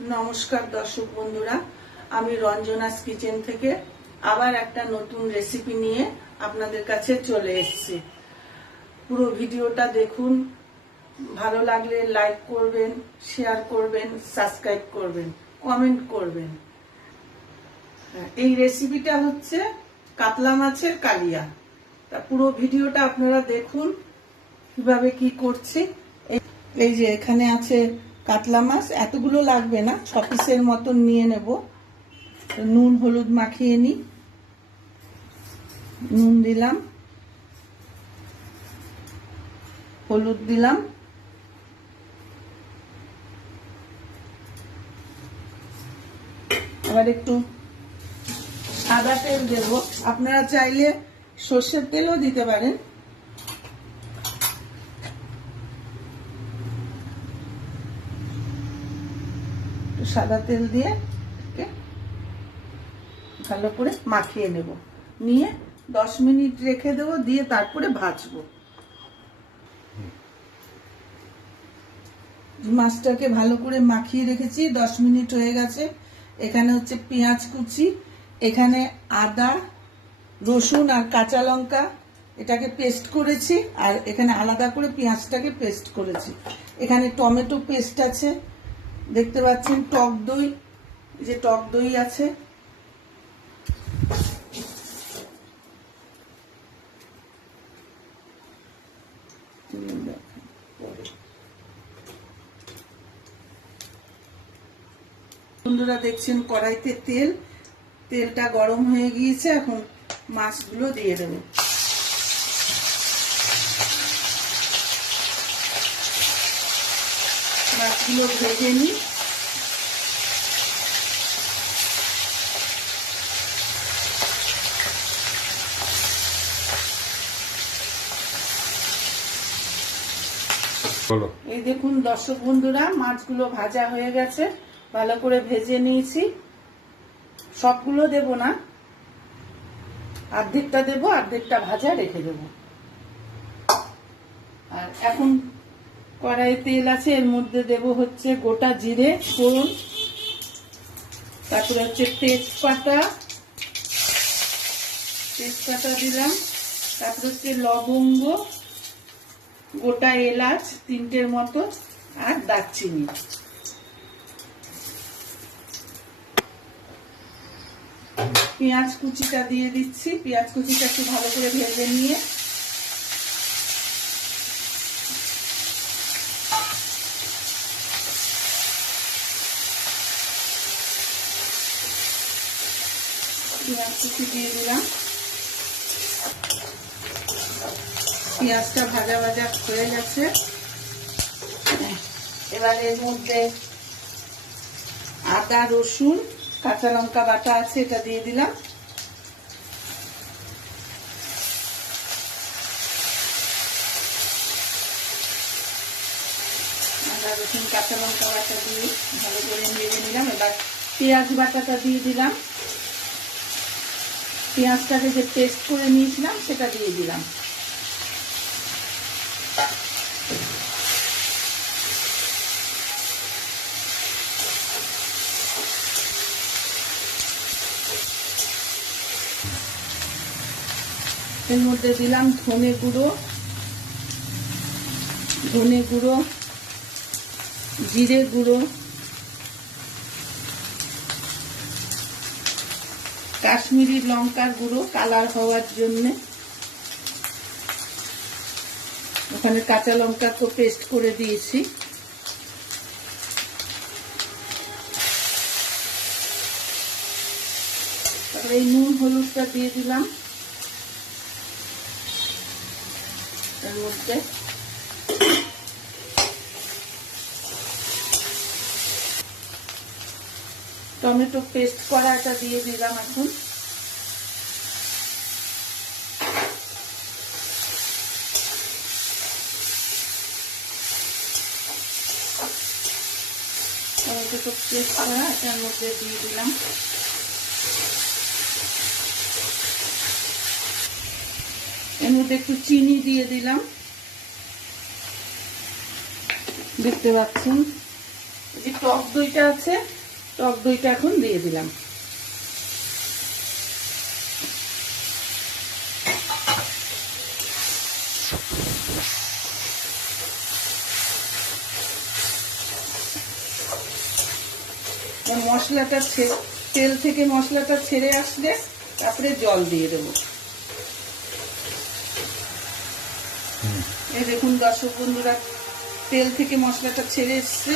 নমস্কার দর্শক বন্ধুরা, আমি রঞ্জনাস কিচেন থেকে আবার একটা নতুন রেসিপি নিয়ে আপনাদের কাছে চলে এসেছি। পুরো ভিডিওটা দেখুন, ভালো লাগলে লাইক করবেন, শেয়ার করবেন, সাবস্ক্রাইব করবেন, কমেন্ট করবেন। এই রেসিপিটা হচ্ছে কাতলা মাছের কালিয়া। তা পুরো ভিডিওটা আপনারা দেখুন কিভাবে কি করছি। এই যে এখানে আছে কাতলা মাছ, এতগুলো লাগবে না, 6 পিসের মতন নিয়ে নেব। নুন হলুদ মাখিয়ে নিই। নুন দিলাম, হলুদ দিলাম, আবার একটু সাদা তেল দেব। আপনারা চাইলে সর্ষের তেলও দিতে পারেন। সাদা তেল দিয়ে ভালো করে মাখিয়ে নেব, নিয়ে 10 মিনিট রেখে দেব, দিয়ে তারপরে ভাজবো। মাছটাকে ভালো করে মাখিয়ে রেখেছি, 10 মিনিট হয়ে গেছে। এখানে হচ্ছে পেঁয়াজ কুচি, এখানে আদা রসুন আর কাঁচা লঙ্কা এটাকে পেস্ট করেছি, আর এখানে আলাদা করে পেঁয়াজটাকে পেস্ট করেছি। এখানে টমেটো পেস্ট আছে, দেখতে পাচ্ছেন। টক দই, যে টক দই আছে, বন্ধুরা দেখছেন কড়াইতে তেলটা গরম হয়ে গিয়েছে। এখন মাছগুলো দিয়ে দেব। মাছগুলো ভেজে নিই। এই দেখুন দর্শক বন্ধুরা, মাছগুলো ভাজা হয়ে গেছে, ভালো করে ভেজে নিয়েছি। সবগুলো দেব না, অর্ধেকটা দেব, অর্ধেকটা ভাজা রেখে দেব। আর এখন কড়াইয়ে তেল আছে, এর মধ্যে দেব হচ্ছে গোটা জিরে ফোড়ন, তারপরে হচ্ছে তেজপাতা দিলাম, তারপরে হচ্ছে লবঙ্গ, গোটা এলাচ 3টের মতো, আর দারচিনি। পেঁয়াজ কুচিটা দিয়ে দিচ্ছি। পেঁয়াজ কুচিটা একটু ভালো করে ভেজে নিয়ে পেঁয়াজ কুচি দিয়ে দিলাম। পেঁয়াজটা ভাজা ভাজা হয়ে গেছে। এবার এর মধ্যে আদা রসুন কাঁচা লঙ্কা বাটা আছে, এটা দিয়ে দিলাম। আদা রসুন কাঁচা লঙ্কা বাটা দিয়ে ভালো করে নেড়ে নিলাম। এবার পেঁয়াজ বাটাটা দিয়ে দিলাম। পেঁয়াজটাকে যে পেস্ট করে নিয়েছিলাম সেটা দিয়ে দিলাম। এর মধ্যে দিলাম ধনে গুঁড়ো, জিরে গুঁড়ো, কাশ্মীরি লঙ্কার গুঁড়ো কালার হওয়ার জন্য। ওখানে কাঁচা লঙ্কা পেস্ট করে দিয়েছি। তারপরে এই নুন হলুদটা দিয়ে দিলাম এর মধ্যে। টমেটো পেস্ট করাটা দিয়ে দিলাম। এখন টমেটো পেস্ট করা এটার মধ্যে দিয়ে দিলাম। এর মধ্যে একটু চিনি দিয়ে দিলাম, দেখতে পাচ্ছেন। এই যে টক দইটা আছে, টক দইটা এখন দিয়ে দিলাম। মশলাটা তেল থেকে মশলাটা ছেড়ে আসলে তারপরে জল দিয়ে দেবো। এই দেখুন দর্শক বন্ধুরা, তেল থেকে মশলাটা ছেড়ে এসছে।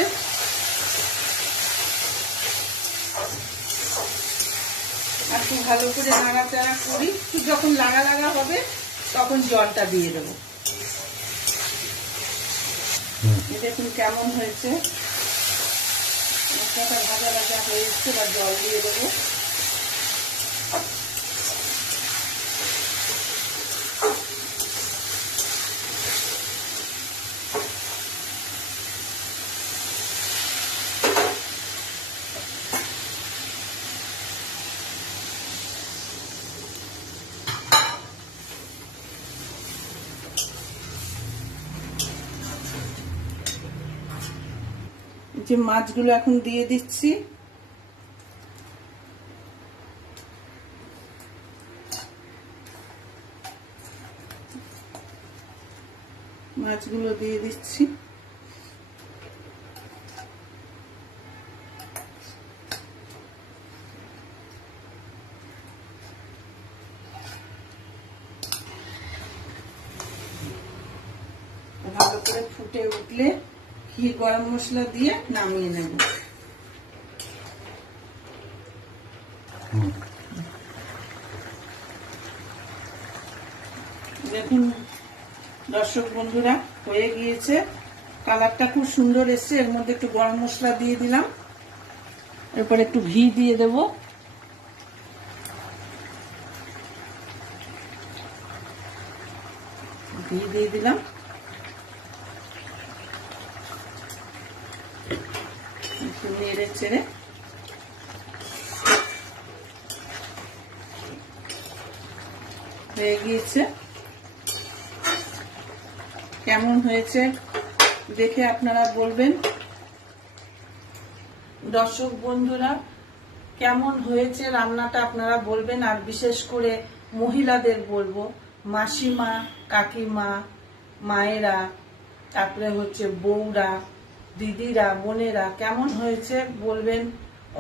আর খুব ভালো করে নাড়াচাড়া করি, যখন লাগা লাগা হবে তখন জলটা দিয়ে দেবো। দেখুন কেমন হয়েছে, মশলাটা ভাজা ভাজা হয়ে এসছে, বা জল দিয়ে দেবো। যে মাছগুলো এখন দিয়ে দিচ্ছি। মাছগুলো দিয়ে দিচ্ছি। ভালো করে ফুটে উঠলে ঘি গরম মশলা দিয়ে নামিয়ে নেব। দেখুন দর্শক বন্ধুরা, হয়ে গিয়েছে, কালারটা খুব সুন্দর এসছে। এর মধ্যে একটু গরম মশলা দিয়ে দিলাম, এরপর একটু ঘি দিয়ে দেব। ঘি দিয়ে দিলাম, একটু নেড়ে চেড়ে হয়ে গিয়েছে। কেমন হয়েছে দেখে আপনারা বলবেন। দর্শক বন্ধুরা, কেমন হয়েছে রান্নাটা আপনারা বলবেন। আর বিশেষ করে মহিলাদের বলবো, মাসিমা, কাকিমা, মায়েরা, তারপরে হচ্ছে বউরা, দিদিরা, বোনেরা, কেমন হয়েছে বলবেন।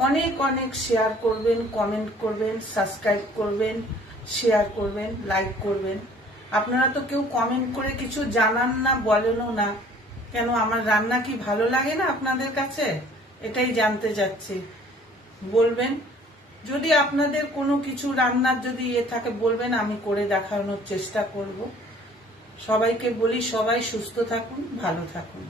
অনেক অনেক শেয়ার করবেন, কমেন্ট করবেন, সাবস্ক্রাইব করবেন, শেয়ার করবেন, লাইক করবেন। আপনারা তো কেউ কমেন্ট করে কিছু জানান না, বলেনও না। কেন, আমার রান্না কি ভালো লাগে না আপনাদের কাছে? এটাই জানতে চাচ্ছি। বলবেন, যদি আপনাদের কোনো কিছু রান্নার যদি থাকে বলবেন, আমি করে দেখানোর চেষ্টা করব। সবাইকে বলি, সবাই সুস্থ থাকুন, ভালো থাকুন।